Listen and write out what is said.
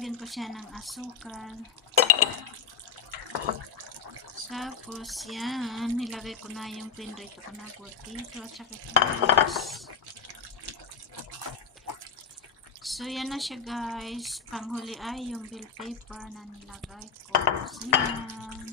Nilagyan ko siya ng asukal. Tapos, yan. Nilagay ko na yung pinrito ko na potato at saka cheese. So, yan na siya guys. Panghuli ay yung bell pepper na nilagay ko. So, yan.